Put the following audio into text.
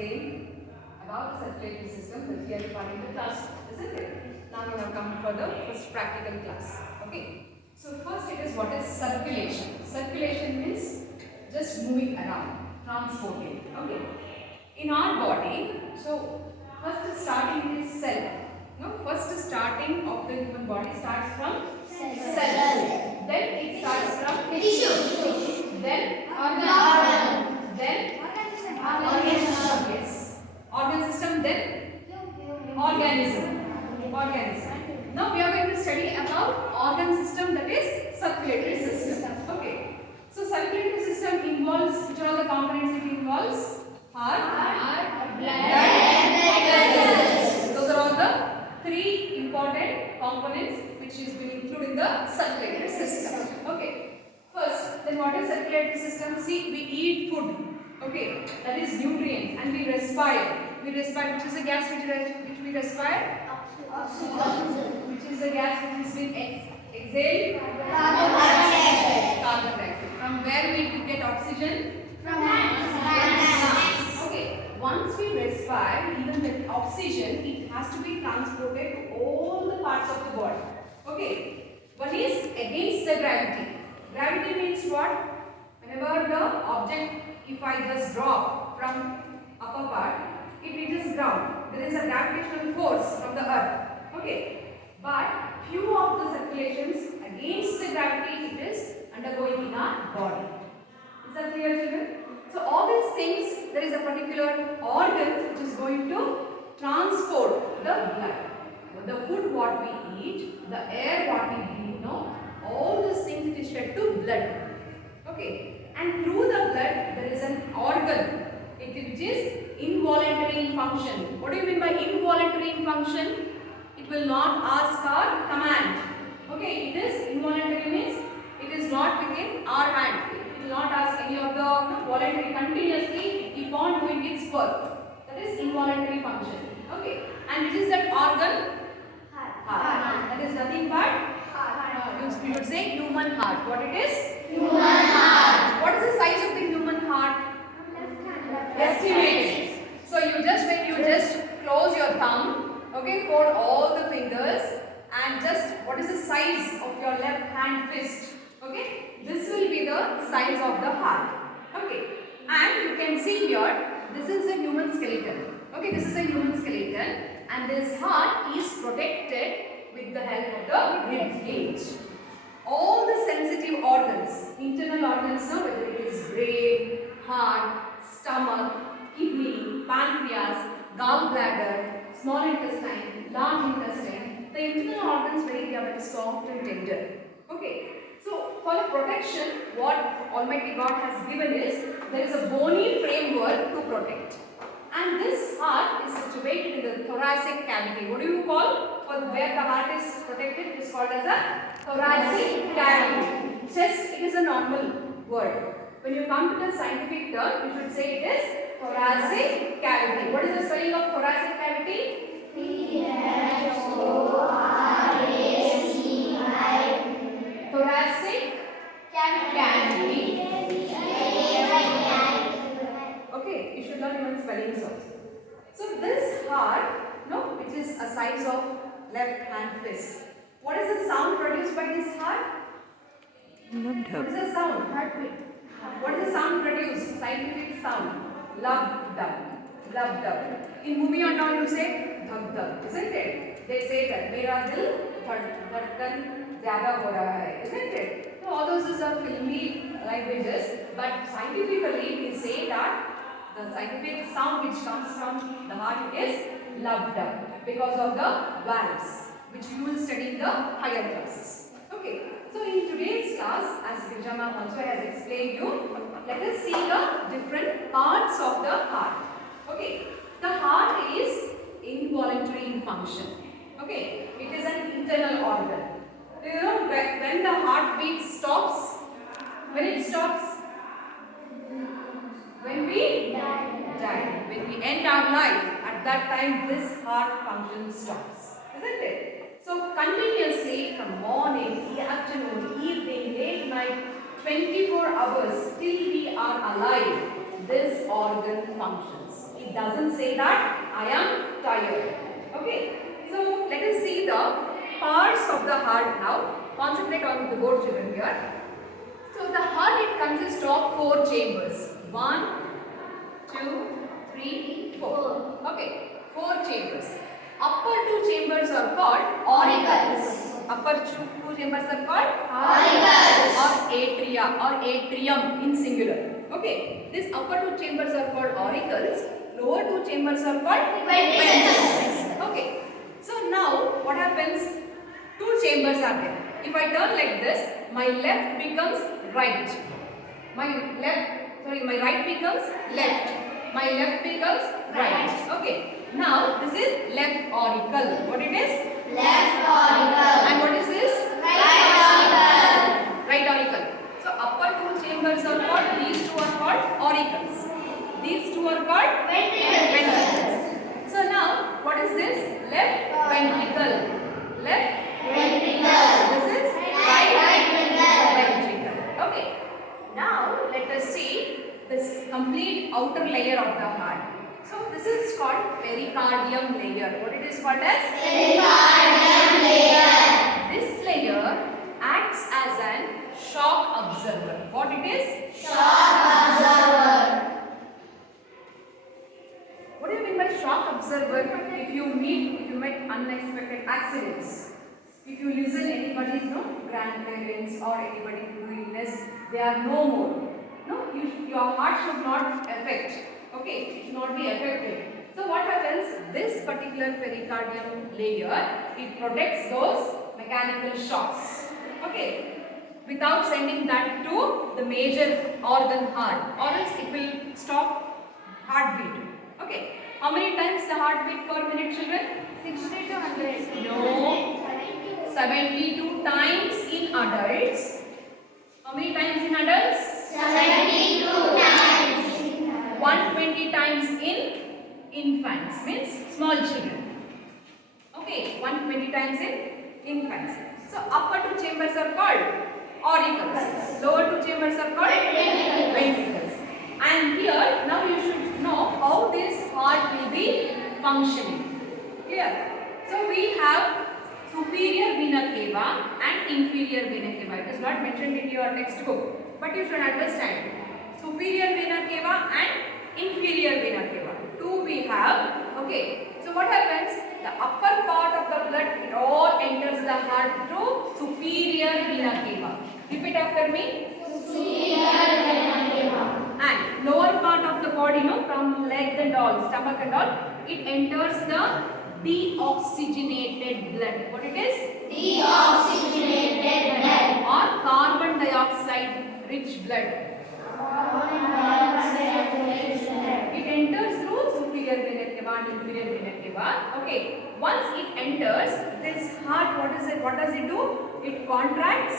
explained about the circulatory system that we are defining the class, isn't it? Now we have come for the first practical class. Okay. So first it is what is circulation. Circulation means just moving around, transporting. Okay. In our body, so first starting is cell. No, first starting of the human body starts from cell. Then it starts from tissue. Then organ. Then organ system. Yes. Organ system. Then organism. Now we are going to study about organ system, that is circulatory system. Okay. So circulatory system involves, which are all the components it involves? Heart, blood, those are all the three important components which is will include in the circulatory system. Okay. First, then what is circulatory system? See, we eat food. Okay, that is nutrients, and we respire. We respire, which is a gas which we respire? Oxygen. Which is the gas which is being exhaled? Carbon dioxide. From where we get oxygen? From plants. Okay. Once we respire, even the oxygen, it has to be transported to all the parts of the body. Okay. One is against the gravity. Gravity means what? Whenever the object, if I just drop from upper part, it reaches ground. There is a gravitational force from the earth. Okay. But few of the circulations against the gravity it is undergoing in our body. Is that clear, children? So all these things, there is a particular organ which is going to transport the blood. The food what we eat, the air what we breathe, no, all these things it is fed to blood. Okay. And through the blood there is an organ which is involuntary in function. What do you mean by involuntary in function? It will not ask or command. Okay, it is involuntary means it is not within our hand. It will not ask any of the voluntary, continuously keep on doing its work. That is involuntary function. Okay, and which is that organ? Heart. That is nothing but heart. You would say human heart. What it is? Human heart. What is the size of the human heart? Estimate. So you just, when you just close your thumb, okay, fold all the fingers and just, what is the size of your left hand fist? Okay, this will be the size of the heart. Okay, and you can see here, this is a human skeleton. Okay, this is a human skeleton, and this heart is protected with the help of the rib cage. All the sensitive organs, internal organs, now whether it is brain, heart, stomach, kidney, pancreas, gallbladder, small intestine, large intestine, the internal organs they are very soft and tender. Okay, so for the protection, what Almighty God has given is, there is a bony framework to protect. And this heart is situated in the thoracic cavity. What do you call? For where the heart is protected, it is called as a thoracic cavity. Chest, it is a normal word. When you come to the scientific term, you should say it is thoracic cavity. What is the spelling of thoracic cavity? Thoracic cavity. Okay, you should not even spellings also. So this heart, no, which is a size of left hand fist. What is the sound produced by this heart? What is the sound? Heartbeat. What is the sound produced? Scientific sound. Lub dub. Lub dub. In movie and all you say dhak dhak, isn't it? They say that mera dil dhadkan zyada ho raha hai, isn't it? So all those are filmy languages, but scientifically we say that the scientific sound which comes from the heart is lub dub because of the valves which you will study in the higher classes. Okay. So in today's class, as K.V.Sowmya also has explained you, let us see the different parts of the heart. Okay, the heart is involuntary in function. Okay, it is an internal organ. You know, when the heartbeat stops, when it stops, when we die, when we end our life, at that time this heart function stops, isn't it? So continuously from morning, afternoon, evening, late night, 24 hours till we are alive, this organ functions. It It doesn't say that I am tired. Okay. So let us see the parts of the heart now. Concentrate on the board, children, here. So the heart, it consists of 4 chambers. 1, 2, 3, 4. Okay, 4 chambers. Upper 2 chambers are called auricles. Upper 2 chambers are called auricles or atria or atrium in singular. Okay, these upper 2 chambers are called auricles. Lower 2 chambers are called ventricles. Okay, so now what happens? 2 chambers are there. If I turn like this, my left becomes right. My right becomes left. My left becomes right. Okay. Now this is left auricle. What it is? Left auricle. And what is this? Right auricle. Right auricle. So upper 2 chambers are called, these 2 are called auricles. These 2 are called ventricles. So now what is this? Left ventricle. Left Ventricle. This is right ventricle. Okay. Now let us see this complete outer layer of the heart. So this is called pericardium layer. What it is called as? Pericardium layer. This layer acts as an shock absorber. What it is? Shock absorber. What do you mean by shock absorber? If you met unexpected accidents, if you listen anybody's grandparents or anybody who illness, they are no more. Your heart should not affect. Okay, it should not be affected. So what happens? This particular pericardium layer, it protects those mechanical shocks. Okay, without sending that to the major organ heart, or else it will stop heartbeat. Okay, how many times the heartbeat per minute, children? 60 to 100. No, 72 times in adults. How many times in adults? 72 times. 120 times in infants, means small children. Okay, 120 times in infants. So upper 2 chambers are called auricles. Lower 2 chambers are called ventricles. And here now you should know how this heart will be functioning. Clear? So we have superior vena cava and inferior vena cava. It is not mentioned in your textbook, but you should understand. Superior vena cava and inferior vena cava. 2 we have. Okay. So what happens? The upper part of the blood, it all enters the heart through superior vena cava. Repeat after me. Superior vena cava. And lower part of the body, from legs and all, stomach and all, it enters the deoxygenated blood. What it is? Deoxygenated blood. Or carbon dioxide rich blood. It enters through superior vena cava and inferior vena cava. Okay. Once it enters, this heart, what does it do? It contracts